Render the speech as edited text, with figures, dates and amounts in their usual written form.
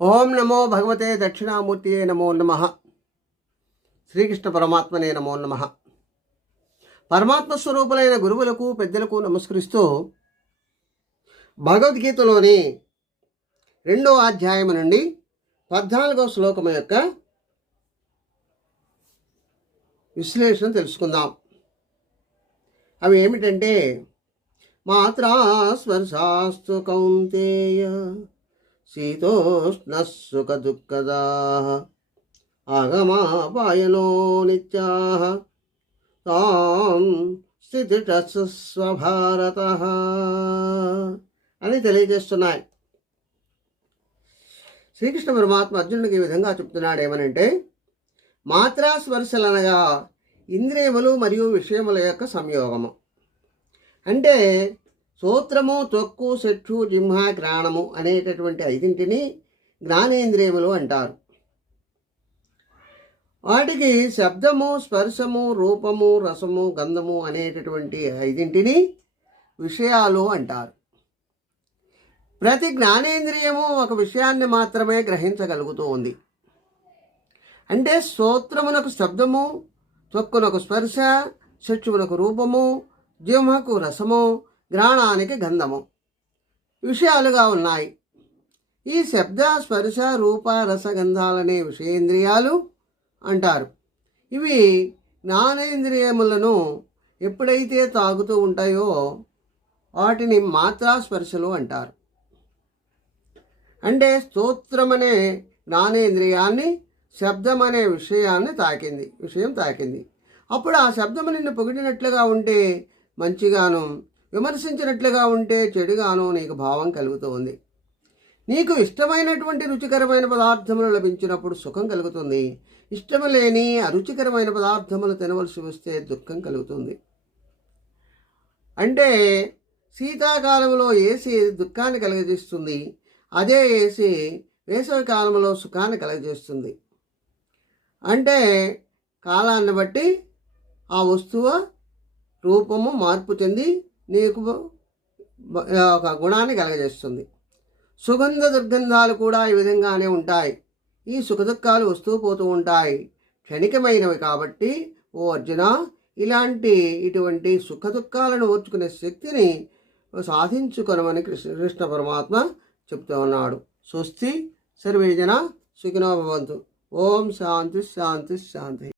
ఓం నమో భగవతే దక్షిణామూర్తియే నమో నమః. శ్రీకృష్ణ పరమాత్మనే నమో నమః. పరమాత్మ స్వరూపులైన గురువులకు పెద్దలకు నమస్కరిస్తూ భగవద్గీతలోని 2వ అధ్యాయం నుండి 14వ శ్లోకం యొక్క విశ్లేషణ తెలుసుకుందాం. అవి ఏమిటంటే, మాత్రా స్పర్శాస్తు కౌంతేయ శీతోష్ణ సుఖ దుఃఖదా ఆగమాపాయనో నిత్యా తాం స్థితిటస్వభారత అని తెలియజేస్తున్నాయి. శ్రీకృష్ణ పరమాత్మ అర్జునుడికి ఈ విధంగా చెప్తున్నాడు. ఏమనంటే, మాత్రా స్పర్శలనగా ఇంద్రియములు మరియు విషయముల యొక్క సంయోగము. అంటే శ్రోత్రము, త్వక్కు, చక్షు, జిహ్వ, ఘ్రాణము అనేటటువంటి 5 జ్ఞానేంద్రియములు అంటారు. వాటికి శబ్దము, స్పర్శము, రూపము, రసము, గంధము అనేటటువంటి 5 విషయాలు అంటారు. ప్రతి జ్ఞానేంద్రియము ఒక విషయాన్ని మాత్రమే గ్రహించగలుగుతూ ఉంది. అంటే శ్రోత్రమునకు శబ్దము, త్వక్కునకు స్పర్శ, చక్షువునకు రూపము, జిహ్వకు రసము, ఘ్రాణానికి గంధము విషయాలుగా ఉన్నాయి. ఈ శబ్ద, స్పర్శ, రూప, రసగంధాలనే విషయేంద్రియాలు అంటారు. ఇవి జ్ఞానేంద్రియములను ఎప్పుడైతే తాగుతూ ఉంటాయో వాటిని మాత్రా స్పర్శలు అంటారు. అంటే స్తోత్రమనే జ్ఞానేంద్రియాన్ని శబ్దం అనే విషయం తాకింది. అప్పుడు ఆ శబ్దము నిన్ను పొగిడినట్లుగా ఉంటే మంచిగాను, విమర్శించినట్లుగా ఉంటే చెడుగాను నీకు భావం కలుగుతూ ఉంది. నీకు ఇష్టమైనటువంటి రుచికరమైన పదార్థములు లభించినప్పుడు సుఖం కలుగుతుంది. ఇష్టము లేని అరుచికరమైన పదార్థములు తినవలసి వస్తే దుఃఖం కలుగుతుంది. అంటే శీతాకాలంలో ఏసీ దుఃఖాన్ని కలుగజేస్తుంది, అదే ఏసీ వేసవి కాలంలో సుఖాన్ని కలుగజేస్తుంది. అంటే కాలాన్ని బట్టి ఆ వస్తువు రూపము మార్పు చెంది నీకు ఒక గుణాన్ని కలగజేస్తుంది. సుగంధ దుర్గంధాలు కూడా ఈ విధంగానే ఉంటాయి. ఈ సుఖదుఖాలు వస్తూ పోతూ ఉంటాయి, క్షణికమైనవి. కాబట్టి ఓ అర్జున, ఇటువంటి సుఖదుఖాలను ఓర్చుకునే శక్తిని సాధించుకొనమని కృష్ణ పరమాత్మ చెప్తూ ఉన్నాడు. స్వస్తి సర్వే జన సుఖినో భవంతు. ఓం శాంతి శాంతి శాంతి.